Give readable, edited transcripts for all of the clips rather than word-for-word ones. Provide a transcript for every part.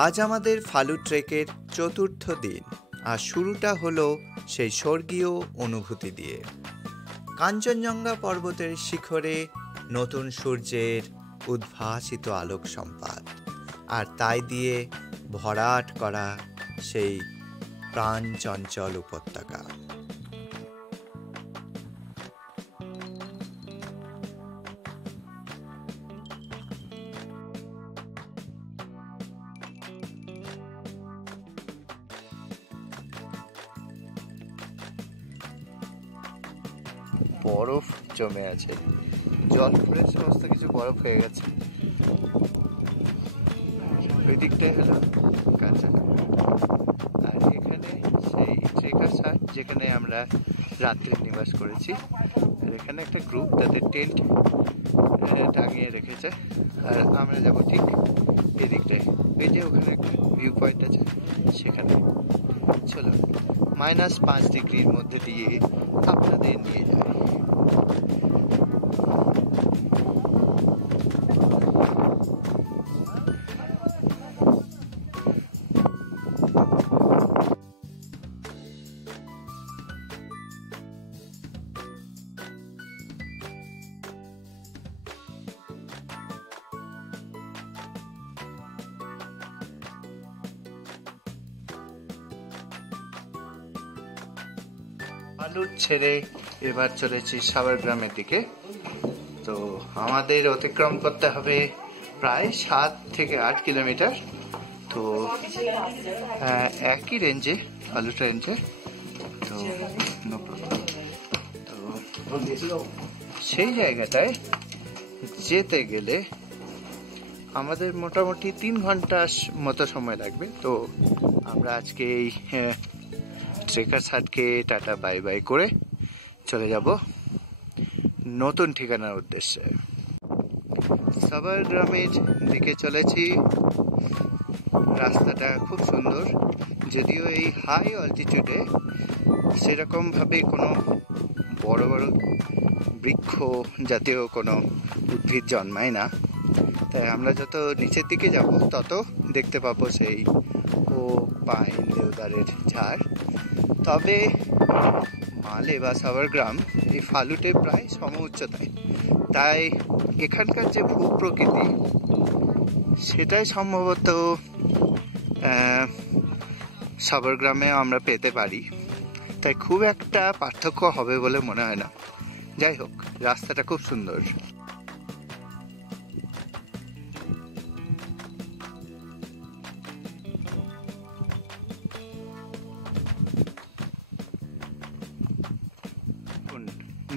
আজ আমাদের ফালু ট্রেকের চতুর্থ দিন, আর শুরুটা হলো সেই স্বর্গীয় অনুভূতি দিয়ে। কাঞ্চনজঙ্ঘা পর্বতের শিখরে নতুন সূর্যের উদ্ভাসিত আলোক সম্পাত, আর তাই দিয়ে ভরাট করা সেই প্রাণ চঞ্চল উপত্যকা। বরফ জমে আছে, জল পড়ে সমস্ত কিছু বরফ হয়ে গেছে। ওই দিকটাই হলো কাঞ্চনজঙ্ঘা, আর এখানে সেই ট্রেকার্স হাট যেখানে আমরা রাত্রি নিবাস করেছি। আর এখানে একটা গ্রুপ তাদের টেন্ট টাঙিয়ে রেখেছে, আর আমরা যাবো ঠিক এদিকটায়। এই যে ওখানে একটা ভিউ পয়েন্ট আছে, সেখানে চলো -5 ডিগ্রির মধ্যে দিয়ে আপনাদের নিয়ে যায়। ফালুট ছেড়ে এবার চলেছি সাবরগ্রামের দিকে। তো আমাদের অতিক্রম করতে হবে প্রায় 7 থেকে 8 কিলোমিটার। তো একই রেঞ্জে, ফালুট রেঞ্জে। তো সেই জায়গাটায় যেতে গেলে আমাদের মোটামুটি 3 ঘন্টার মতো সময় লাগবে। তো আমরা আজকে এই ট্রেকার্স হাটকে টাটা বাই বাই করে চলে যাব নতুন ঠিকানার উদ্দেশ্যে। সাবরগ্রামের দিকে চলেছি। রাস্তাটা খুব সুন্দর, যদিও এই হাই অল্টিটিউডে সেরকম ভাবে কোনো বড় বড় বৃক্ষ জাতীয় কোনো উদ্ভিদ জন্মায় না। তাই আমরা যত নিচের দিকে যাব তত দেখতে পাবো সেই পাইন দেওদারের ঝাড়। তবে মালে বা সাবরগ্রাম এই ফালুটে প্রায় সম উচ্চতায়, তাই এখানকার যে ভূপ্রকৃতি সেটাই সম্ভবত সাবরগ্রামে আমরা পেতে পারি। তাই খুব একটা পার্থক্য হবে বলে মনে হয় না। যাই হোক, রাস্তাটা খুব সুন্দর।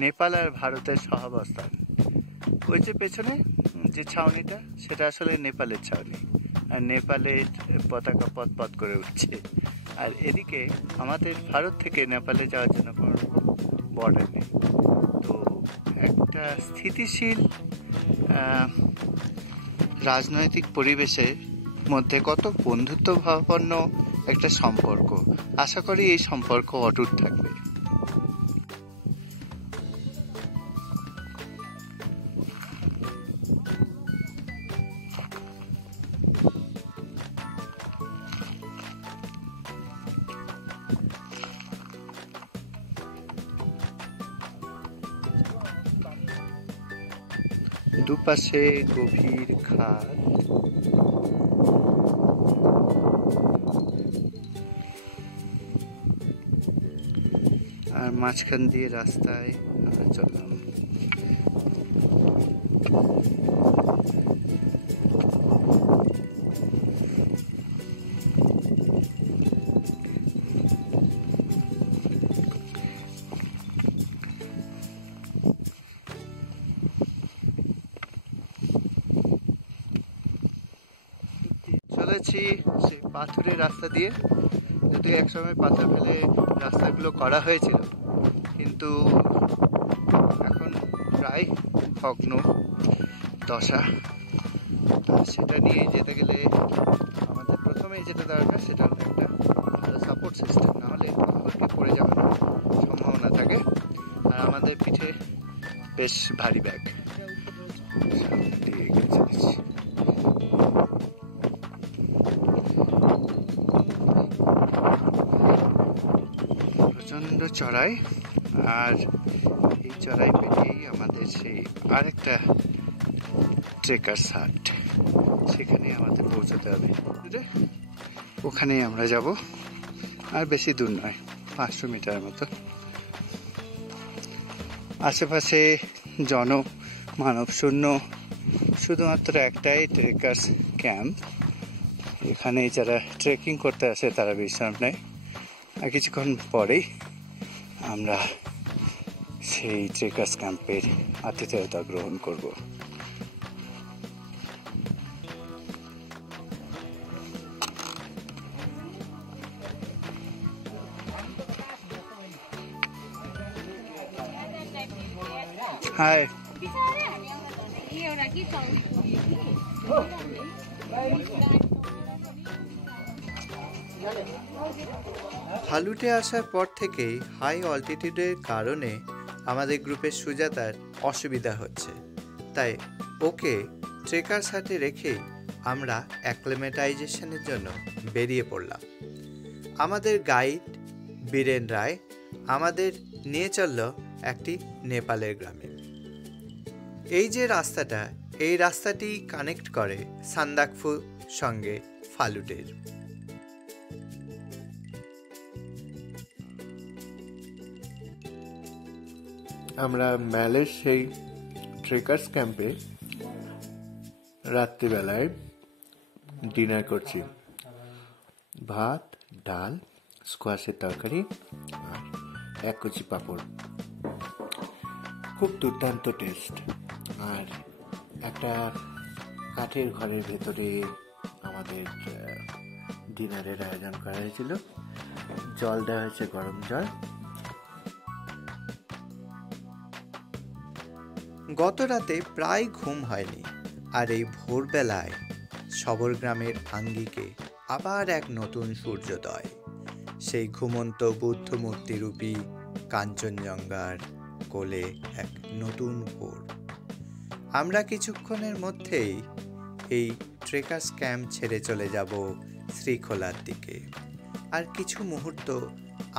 নেপাল আর ভারতের সহাবস্থান। ওই যে পেছনে যে ছাউনিটা, সেটা আসলে নেপালের ছাউনি, আর নেপালের পতাকা পথ পথ করে উঠছে। আর এদিকে আমাদের ভারত থেকে নেপালে যাওয়ার জন্য কোনো রকম বর্ডার নেই। তো একটা স্থিতিশীল রাজনৈতিক পরিবেশের মধ্যে কত বন্ধুত্বভাবাপন্ন একটা সম্পর্ক। আশা করি এই সম্পর্ক অটুট থাকবে। দুপাশে গভীর খাদ, আর মাঝখান দিয়ে রাস্তায় আমরা চললাম। চলেছি সেই পাথুরের রাস্তা দিয়ে, যদিও একসময় পাথর ফেলে রাস্তাগুলো করা হয়েছিল, কিন্তু এখন প্রায় ভগ্ন দশা। সেটা নিয়ে যেতে গেলে আমাদের প্রথমেই যেটা দরকার সেটা হলো একটা ভালো সাপোর্ট সিস্টেম, নাহলে পাথরকে পড়ে যাওয়ার সম্ভাবনা থাকে। আর আমাদের পিঠে বেশ ভারী ব্যাগ। প্রচণ্ড চড়াই, আর এই চড়াই পেরিয়েই আমাদের সেই আরেকটা ট্রেকার্স হাট, সেখানে আমাদের পৌঁছতে হবে। ওখানেই আমরা যাব, আর বেশি দূর নয়, 500 মিটার মতো। আশেপাশে মানব শূন্য, শুধুমাত্র একটাই ট্রেকার্স ক্যাম্প। এখানে যারা ট্রেকিং করতে আসে তারা বিশ্রাম নেয়, আর কিছুক্ষণ পরেই আমরা সেই ট্রেকার্স ক্যাম্পের আতিথেয়তা গ্রহণ করব। হাই, ফালুটে আসার পর থেকেই হাই অল্টিটিউডের কারণে আমাদের গ্রুপের সুজাতার অসুবিধা হচ্ছে, তাই ওকে ট্রেকার্স হাটে রেখেই আমরা অ্যাক্লিমেটাইজেশনের জন্য বেরিয়ে পড়লাম। আমাদের গাইড বীরেন রায় আমাদের নিয়ে চলল একটি নেপালের গ্রামে। এই যে রাস্তাটা, এই রাস্তাটি কানেক্ট করে সান্দাকফু সঙ্গে ফালুটের। আমরা ম্যালের সেই ট্রেকার্স ক্যাম্পে রাত্রিবেলায় ডিনার করছি। ভাত, ডাল, স্কোয়াশের তরকারি আর 1 কচি পাঁপড়। খুব দুর্দান্ত টেস্ট। আর একটা কাঠের ঘরের ভেতরে আমাদের ডিনারের আয়োজন করা হয়েছিল। জল দেওয়া হয়েছে, গরম জল। গত রাতে প্রায় ঘুম হয়নি, আর এই ভোরবেলায় শবর গ্রামের আঙ্গিকে আবার এক নতুন সূর্যোদয়। সেই ঘুমন্ত বুদ্ধ মূর্তিরূপী কাঞ্চনজঙ্ঘার কোলে এক নতুন ভোর। আমরা কিছুক্ষণের মধ্যেই এই ট্রেকার্স ক্যাম্প ছেড়ে চলে যাব শ্রীখোলার দিকে। আর কিছু মুহূর্ত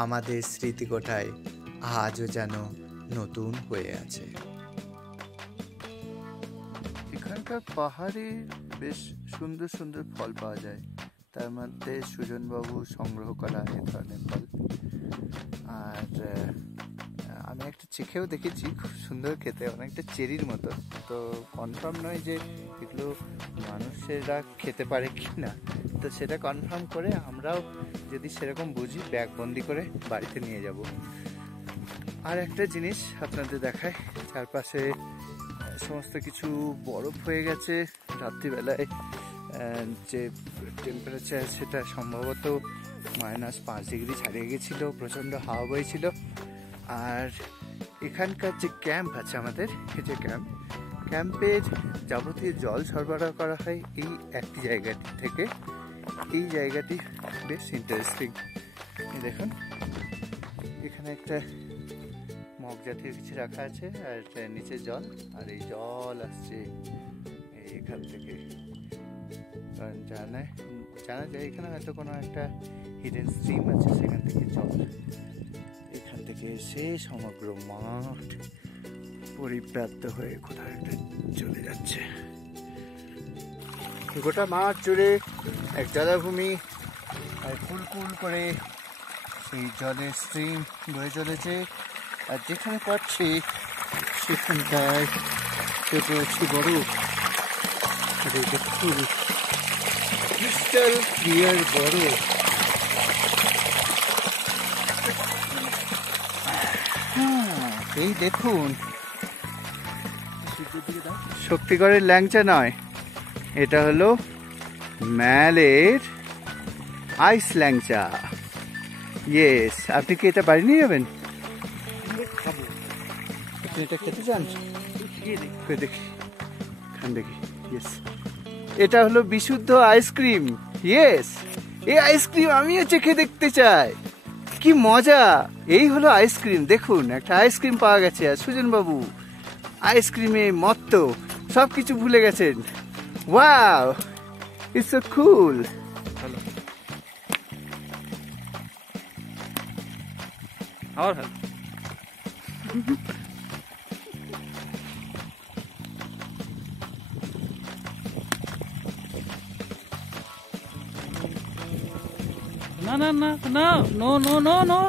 আমাদের স্মৃতিকোঠায় আজও যেন নতুন হয়ে আছে। এখানকার পাহাড়ে বেশ সুন্দর সুন্দর ফল পাওয়া যায়, তার মধ্যে সুজনবাবু সংগ্রহ করা এই ধরনের ফল। আর আমি একটা চেখেও দেখেছি, খুব সুন্দর খেতে, অনেকটা চেরির মতো। তো কনফার্ম নয় যে এগুলো মানুষেরা খেতে পারে কি না, তো সেটা কনফার্ম করে আমরাও যদি সেরকম বুঝি ব্যাগবন্দি করে বাড়িতে নিয়ে যাব। আর একটা জিনিস আপনাদের দেখায়, চারপাশে সমস্ত কিছু বরফ হয়ে গেছে। রাত্রিবেলায় যে টেম্পারেচার সেটা সম্ভবত -5 ডিগ্রি ছাড়িয়ে গেছিলো, প্রচণ্ড হাওয়া বইছিল। আর এখানকার যে ক্যাম্প আছে আমাদের, এই যে ক্যাম্পের যাবতীয় জল সরবরাহ করা হয় এই একটি জায়গাটি থেকে। এই জায়গাটি বেশ ইন্টারেস্টিং। দেখুন, এখানে একটা মগ জাতীয় কিছু রাখা আছে, আর নিচে জল, আর এই জল আসছে এখান থেকে। জানা যায় এখানে হয়তো কোনো একটা হিডেন স্ট্রিম আছে, সেখান থেকে জল এখান থেকে এসে সমগ্র মাঠ পরিব্যাপ্ত হয়ে কোথাও একটা চলে যাচ্ছে। গোটা মাঠ জুড়ে এক জলাভূমি, আর কুলকুল করে সেই জলের স্ট্রিম বয়ে চলেছে। আর যেখানে পাচ্ছি সেখানটায় রয়েছে বরফ, ক্রিস্টাল ক্লিয়ার বরফ। এই দেখুন, শক্তিগড়ের ল্যাংচা নয়, এটা হলো ম্যালের আইস ল্যাংচা। ইয়েস, আপনি কি এটা বাড়ি নিয়ে যাবেন? আপনি এটা খেতে চান? দেখি, ইয়েস, এটা হলো বিশুদ্ধ আইসক্রিম। ইয়েস, এই আইসক্রিম আমিও চেখে দেখতে চাই, কি মজা। এই হলো আইসক্রিম, দেখুন একটা আইসক্রিম পাওয়া গেছে। আর সুজন বাবু আইসক্রিমে মত্ত, সব কিছু ভুলে গেছেন। ওয়াও, ইটস সো কুল। আবার ভালো। না না না না, নো নো নো নো।